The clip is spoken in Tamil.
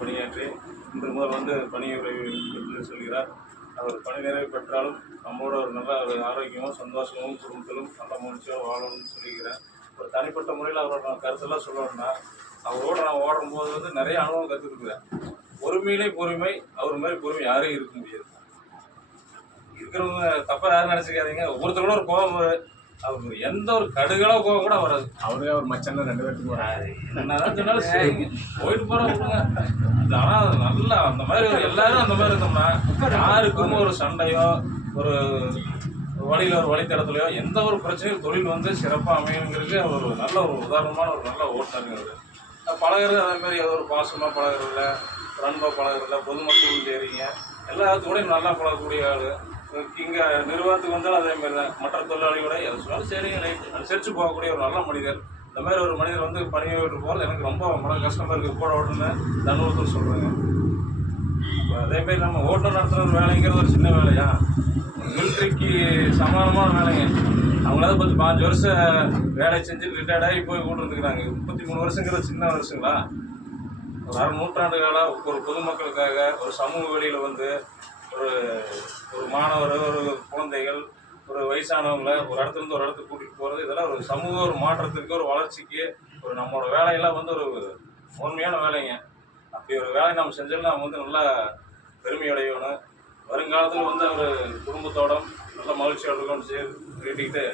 பணியாற்றி இன்று முதல் வந்து பணியுறை பெற்று செல்கிறார். அவர் பணி நிறைவு பெற்றாலும் நம்மளோட ஒரு நல்ல ஒரு ஆரோக்கியமும் சந்தோஷமும் குடும்பத்திலும் நல்ல மகிழ்ச்சியாக வாழணும்னு சொல்லிக்கிறேன். ஒரு தனிப்பட்ட முறையில் அவரோட கருத்தெல்லாம் சொல்லணும்னா, அவரோட நான் ஓடும்போது வந்து நிறைய அனுபவம் கற்றுக்குறேன். பொறுமையிலே பொறுமை, அவர் மாதிரி பொறுமை யாரும் இருக்க முடியாது. இருக்கிறவங்க தப்பாக யாரும் நினச்சிக்காதீங்க. ஒவ்வொருத்தரோட ஒரு கோபம் வரும். அவருக்கு எந்த ஒரு கடுகளவு கோபம் கூட வராது. அவரே ஒரு மச்சான் 2 பேருக்கு வராது. என்னதான் சொன்னாலும் சரிங்க, போயிட்டு போகிறவங்க. ஆனால் நல்லா அந்த மாதிரி ஒரு எல்லாரும் அந்த மாதிரி இருந்தோம்னா யாருக்கும் ஒரு சண்டையோ ஒரு வழியில் ஒரு வழித்தடத்துலையோ எந்த ஒரு பிரச்சனையும் தொழில் வந்து சிறப்பாக அமையுங்கிறதுக்கு அவர் ஒரு நல்ல ஒரு உதாரணமான ஒரு நல்ல ஓட்டுநருங்கிறது. பழகிறது அதே மாதிரி ஏதோ ஒரு பாசமாக பழகிறதில்ல, ஒரு அன்பாக பழகிறதில்ல, பொதுமக்களும் சரிங்க எல்லாத்துக்கூடையும் நல்லா பழகக்கூடிய ஆள். இங்கே நிர்வாகத்துக்கு வந்தாலும் அதே மாதிரி தான். மற்ற தொழிலாளியோட எதை சொன்னாலும் சரிங்க ரைட்டு அனுசரித்து போகக்கூடிய ஒரு நல்ல மனிதர். இந்த மாதிரி ஒரு மனிதர் வந்து பணியை விட்டு போகிறது எனக்கு ரொம்ப மன கஷ்டமாக இருக்குது. கூட ஓட்டுன்னு இந்த அனுபவத்தில் சொல்கிறேங்க. இப்போ அதேமாரி நம்ம ஓட்டுநர் நடத்துகிற ஒரு வேலைங்கிறது ஒரு சின்ன வேலையா, மிலிட்ரிக்கு சமானமான வேலைங்க. அவங்களாவது 5 வருஷம் வேலை செஞ்சுட்டு ரிட்டையர்ட் ஆகி போய் கூட்டுருந்துக்கிறாங்க. 33 வருஷங்கிறது சின்ன வருஷங்களா? ஒரு அரை நூற்றாண்டு காலம் ஒரு பொதுமக்களுக்காக ஒரு சமூக வழியில் வந்து ஒரு மாணவர், ஒரு குழந்தைகள், ஒரு வயசானவங்களை ஒரு இடத்துலேருந்து ஒரு இடத்துக்கு கூட்டிகிட்டு போகிறது, இதெல்லாம் ஒரு சமூக ஒரு மாற்றத்திற்கு ஒரு வளர்ச்சிக்கு ஒரு நம்மளோட வேலையெல்லாம் வந்து ஒரு உண்மையான வேலைங்க. அப்படி ஒரு வேலையை நம்ம செஞ்சோம்னா நம்ம வந்து நல்லா பெருமை அடையணும். வருங்காலத்தில் வந்து அவர் குடும்பத்தோட நல்ல மகிழ்ச்சியோட இருக்கணும்னு கேட்டுக்கிட்டு